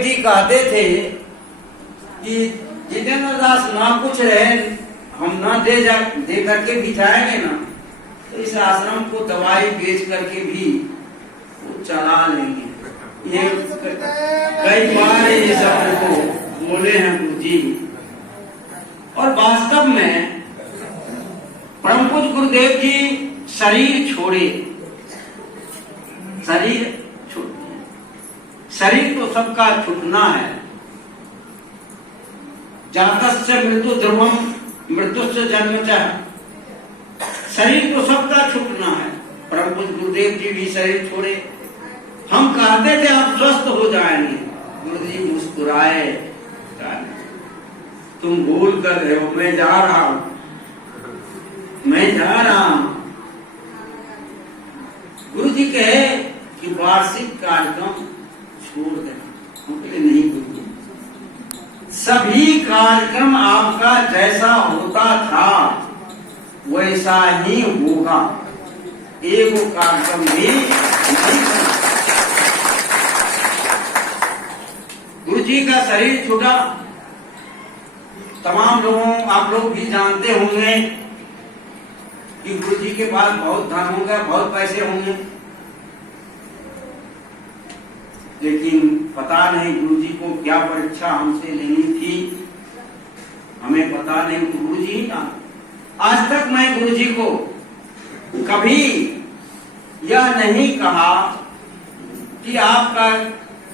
जी कहते थे कि जितेंद्र दास ना कुछ रहे, हम ना दे करके भी जाएंगे ना, तो इस आश्रम को दवाई बेच करके भी वो चला लेंगे। ये कई बार ये शब्द को बोले हैं गुरु जी। और वास्तव में परम पूज्य गुरुदेव जी शरीर छोड़े, शरीर तो सबका छूटना है। जातस्य मृत्यु ध्रुवम मृत्युस्य जन्मतः, शरीर तो सबका छूटना है। परम पूज्य गुरुदेव जी भी शरीर छोड़े। हम कहते थे आप स्वस्थ हो जाएंगे, गुरु जी मुस्कुराए, तुम भूल कर रहे हो, मैं जा रहा हूं, मैं जा रहा हूं। गुरु जी कहे कि वार्षिक कार्यक्रम छोड़ देना, उनके लिए नहीं गुरु जी। सभी कार्यक्रम आपका जैसा होता था वैसा ही होगा, एक कार्यक्रम भी नहीं। गुरु जी का शरीर छूटा, तमाम लोगों, आप लोग भी जानते होंगे कि गुरु जी के पास बहुत धन होगा, बहुत पैसे होंगे, लेकिन पता नहीं गुरु जी को क्या परीक्षा हमसे लेनी थी, हमें पता नहीं, तो गुरु जी ही ना। आज तक मैं गुरु जी को कभी यह नहीं कहा कि आपका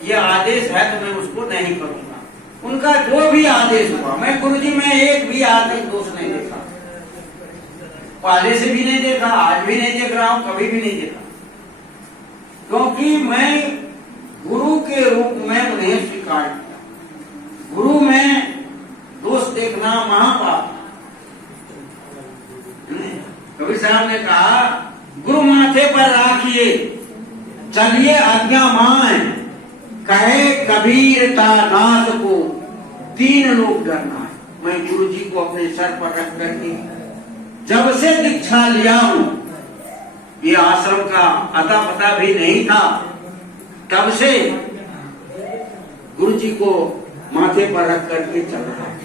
यह आदेश है तो मैं उसको नहीं करूंगा। उनका जो भी आदेश हुआ, मैं गुरु जी में एक भी आदेश दोष नहीं देखा, पहले से भी नहीं देखा, आज भी नहीं देख रहा हूं, कभी भी नहीं देखा, क्योंकि मैं गुरु के रूप में उन्हें स्वीकार किया। गुरु में दोष देखना महापाप। कबीर साहब ने कहा, गुरु माथे पर राखिए चलिए आज्ञा मान, कहे कबीरता नाथ को तीन लोग डरना है। मैं गुरु जी को अपने सर पर रख करके जब से दीक्षा लिया हूं, ये आश्रम का अता पता भी नहीं था, तब से गुरु जी को माथे पर रख करके चल रहा है,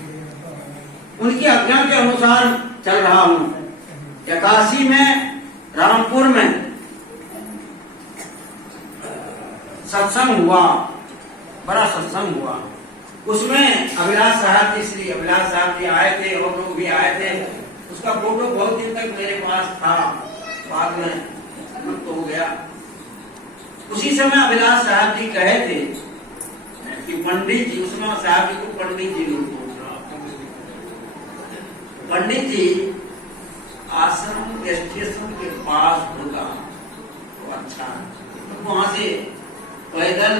उनकी आज्ञा के अनुसार चल रहा हूं। 81 में रामपुर में सत्संग हुआ, बड़ा सत्संग हुआ, उसमें अभिलाष साहब जी, श्री अभिलाष साहब जी आए थे और लोग भी आए थे। उसका फोटो बहुत दिन तक मेरे पास था, बाद में लुप्त हो गया। उसी समय अभिलाष साहब जी कहे थे कि पंडित जी, उसमें साहब जी को पंडित जी लोग बोल रहा, पंडित जी आश्रम स्टेशन के पास होगा तो अच्छा है, तो वहां से पैदल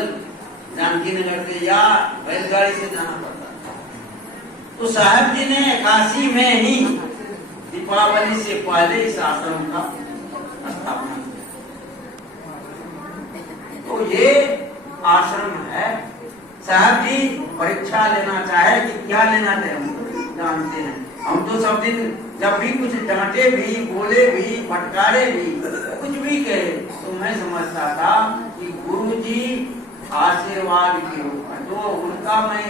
जानकी नगर से या बैलगाड़ी से जाना पड़ता था। तो साहब जी ने 81 में ही दीपावली से पहले इस आश्रम का स्थापना किया। तो ये आश्रम है। साहब जी परीक्षा लेना चाहे कि क्या लेना चाहे, हम जानते हैं। हम तो सब दिन जब भी कुछ डांटे भी, बोले भी, फटकारे भी, कुछ भी कहे, तो मैं समझता था कि गुरु जी आशीर्वाद के रूप में, तो उनका मैं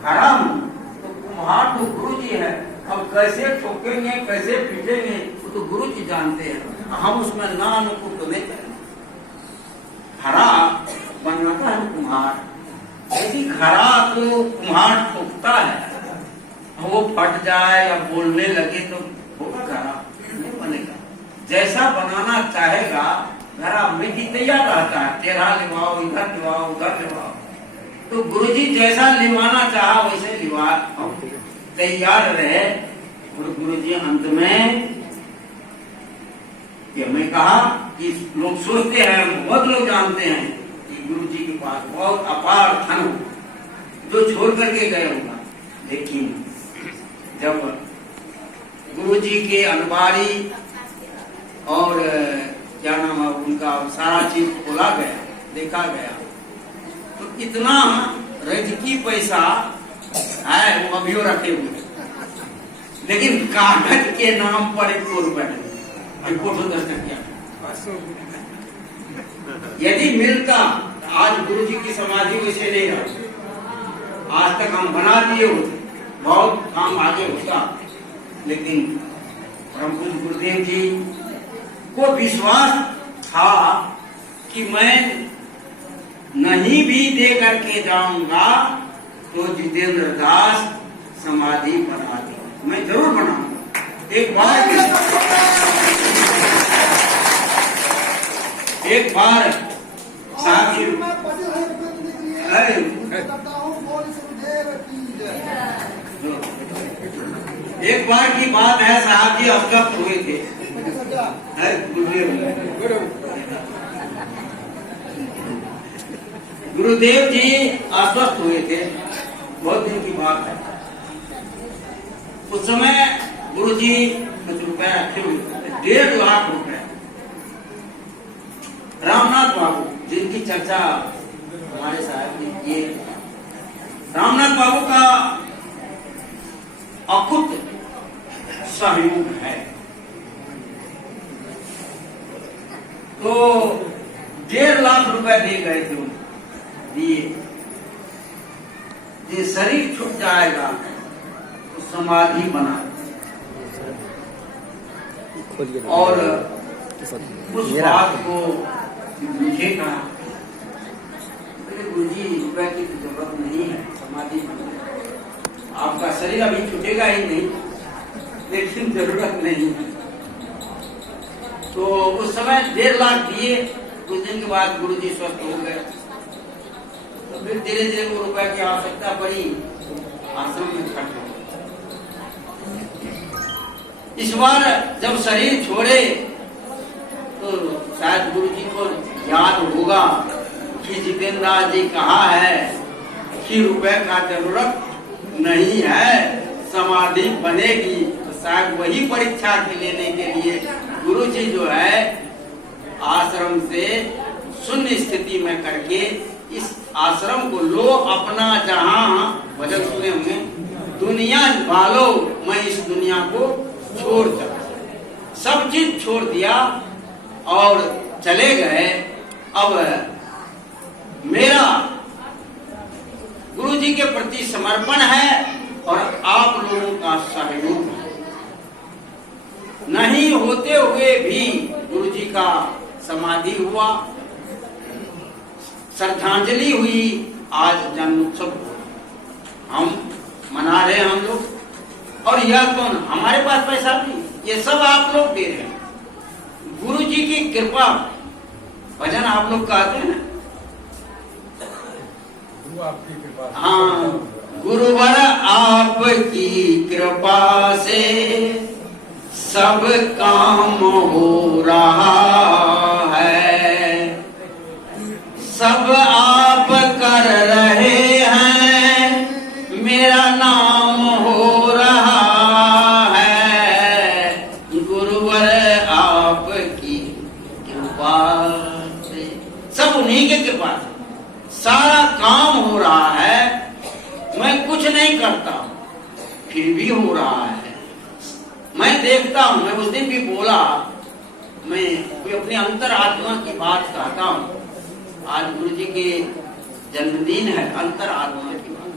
खड़ा हूं, तो कुम्हार तो गुरु जी है। अब कैसे ठोकेंगे, कैसे पीटेंगे, वो तो गुरु जी जानते हैं, हम उसमें ना अनुकूल तो नहीं करेंगे। खड़ा बनाता है कुम्हार, ऐसी खड़ा तो कुम्हार ठोकता है, वो फट जाए या बोलने लगे तो बहुत खराब नहीं बनेगा। जैसा बनाना चाहेगा घरा मिट्टी तैयार रहता है, टेढ़ा लिवाओ, इधर लिवाओ, उधर लिवाओ। तो गुरुजी जैसा लिवाना चाहा वैसे लिवा, तैयार रहे। गुरुजी अंत में ये मैं कहा कि लोग सोचते हैं, बहुत लोग जानते हैं कि गुरुजी के पास बहुत अपार धन जो छोड़ करके गए होगा, लेकिन जब गुरुजी के अनबारी और क्या नाम है उनका, सारा चीज खोला गया, देखा गया, तो इतना रजकी पैसा है वो अभी रखे हुए, लेकिन कागज के नाम पर 1 रुपया नहीं, फोटो दर्शन किया। यदि मिलता आज गुरु जी की समाधि वैसे नहीं रही। आज तक हम बना दिए होते, बहुत काम आगे होता, लेकिन परम पूज्य गुरुदेव जी को विश्वास था कि मैं नहीं भी दे करके जाऊंगा तो जितेंद्र दास समाधि बना दे, मैं जरूर बनाऊंगा। एक बार साहब जी एक बार की बात है, साहब जी अस्वस्थ हुए थे। गुरुदेव जी अस्वस्थ हुए थे, बहुत दिन की बात है। उस समय गुरु जी कुछ रुपए रखे हुए, 1.5 लाख रुपए। रामनाथ बाबू जिनकी चर्चा हमारे साहब ने किए, रामनाथ बाबू का अकुत सहयोग है। तो 1.5 लाख रुपए दे गए थे, दिए। ये शरीर छूट जाएगा तो समाधि बना, और उस बात को मुझे कहा, गुरु जी रुपए की जरूरत नहीं है, समाधि बना, आपका शरीर अभी छूटेगा ही नहीं, लेकिन जरूरत नहीं है। तो उस समय 1.5 लाख दिए। कुछ दिन के बाद गुरु जी स्वस्थ हो गए, तो फिर धीरे धीरे वो रुपए की आवश्यकता पड़ी, आश्रम में खर्च हो। इस बार जब शरीर छोड़े तो शायद गुरु जी को याद होगा कि जितेंद्र दास जी कहा है कि रुपए का जरूरत नहीं है, समाधि बनेगी। तो शायद वही परीक्षा के लेने के लिए गुरु जी जो है आश्रम से शून्य स्थिति में करके इस आश्रम को लो अपना, जहां भजन सुने होंगे, दुनिया वालों मैं इस दुनिया को छोड़ चला, सब चीज छोड़ दिया और चले गए। अब मेरा गुरु जी के प्रति समर्पण है और आप लोगों का सहयोग है। नहीं होते हुए भी गुरु जी का समाधि हुआ, श्रद्धांजलि हुई, आज जन्मोत्सव हम मना रहे हैं हम लोग। और यह कौन, हमारे पास पैसा नहीं, ये सब आप लोग दे रहे हैं, गुरु जी की कृपा। भजन आप लोग कहते हैं ना, आपकी कृपा। हाँ, गुरुवर आपकी कृपा से सब काम हो रहा है, सब आप कर रहे हैं, मेरा नाम हो रहा है। गुरुवर आपकी कृपा से, सब उन्हीं के कृपा से सारा काम हो रहा है। मैं कुछ नहीं करता, फिर भी हो रहा है। मैं देखता हूं, मैं उस दिन भी बोला, मैं कोई अपने अंतर आत्मा की बात कहता हूं। आज गुरु जी के जन्मदिन है, अंतर आत्मा की बात।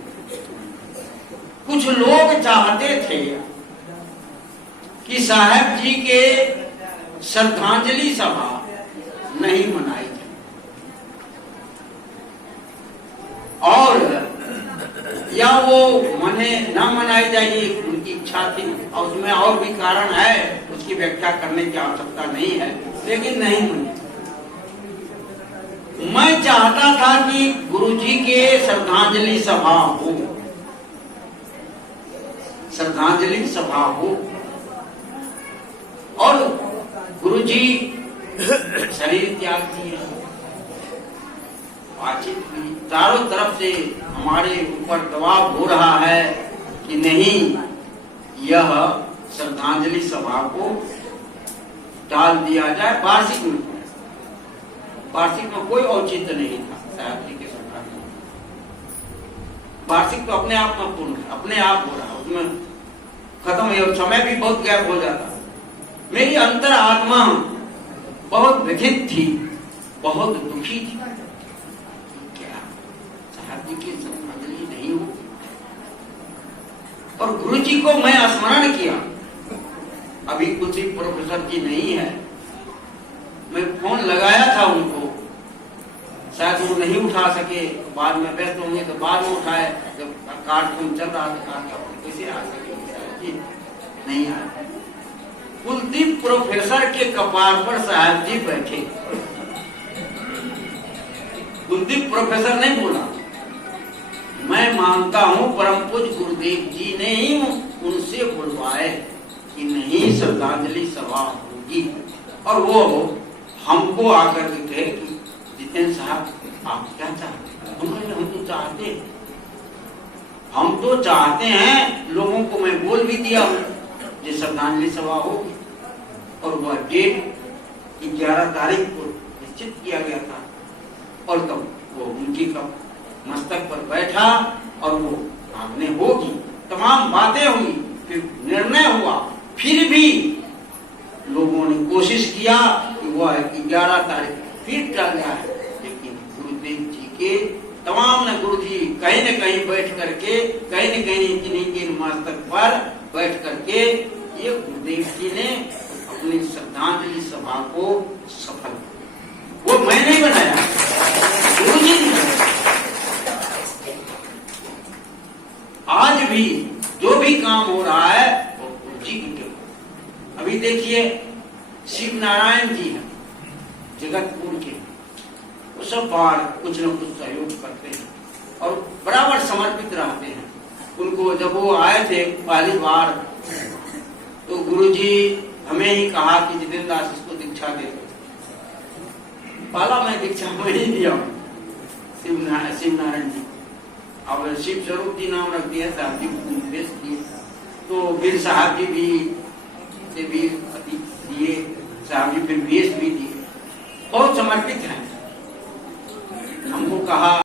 कुछ लोग चाहते थे कि साहब जी के श्रद्धांजलि सभा नहीं मनाई जाए, और या वो मने न मनाई जाए, उनकी इच्छा थी, और उसमें और भी कारण है, उसकी व्याख्या करने की आवश्यकता नहीं है, लेकिन नहीं मनी। मैं चाहता था कि गुरुजी के श्रद्धांजलि सभा हो, श्रद्धांजलि सभा हो, और गुरुजी शरीर त्याग किए, बातचीत की, चारों तरफ से हमारे ऊपर दबाव हो रहा है कि नहीं, यह श्रद्धांजलि सभा को टाल दिया जाए। वार्षिक में कोई औचित्य नहीं था साहब जी के श्रद्धांजलि। वार्षिक तो अपने आप में पूर्ण, अपने आप हो रहा, उसमें खत्म है, समय भी बहुत गैप हो जाता। मेरी अंतर आत्मा बहुत व्यथित थी, बहुत दुखी थी। की श्रद्धांजलि नहीं हो। और गुरु जी को मैं स्मरण किया, अभी कुछ ही प्रोफेसर जी नहीं है, मैं फोन लगाया था उनको, शायद वो नहीं उठा सके, बाद में व्यस्त होंगे तो बाद में उठाए, जब कार्यक्रम चल रहा था कैसे आ सके, नहीं आया। कुलदीप प्रोफेसर के कपार पर साहब जी बैठे, कुलदीप प्रोफेसर नहीं बोला, मैं मानता हूं परम पूज्य गुरुदेव जी ने ही उनसे बुलवाए कि नहीं श्रद्धांजलि सभा होगी, और वो हमको आकर के कहे कि जितेंद्र साहब आप क्या चाहते हैं? हम तो चाहते हैं, लोगों को मैं बोल भी दिया हूं कि श्रद्धांजलि सभा होगी, और वह डेट 11 तारीख को निश्चित किया गया था। और तब वो उनकी कब मस्तक पर बैठा और वो आपने होगी, तमाम बातें हुई, फिर निर्णय हुआ, फिर भी लोगों ने कोशिश किया कि वह 11 तारीख फिर टल गया है, लेकिन गुरुदेव जी के तमाम न गुरु जी कहीं न कहीं बैठ करके, कहीं न कहीं जिनके मस्तक पर बैठ करके ये गुरुदेव जी ने अपनी श्रद्धांजलि सभा को सफल, वो मैं नहीं बनाया, गुरु जी ने। आज भी जो भी काम हो रहा है वो गुरु जी की कृपा। अभी देखिए शिव नारायण जी हैं जगतपुर के, वो सब बार कुछ न कुछ सहयोग करते हैं और बराबर समर्पित रहते हैं। उनको जब वो आए थे पहली बार तो गुरुजी हमें ही कहा कि जितेंद्र दास इसको दीक्षा दे दो। पहला मैं दीक्षा में ही दिया शिव नारायण जी, अब शिव स्वरूप जी नाम रख दिया, साहब जी बेच दिए, तो फिर साहब जी भी दिए, साहब जी फिर बेच भी दिए, बहुत समर्पित हैं। हमको कहा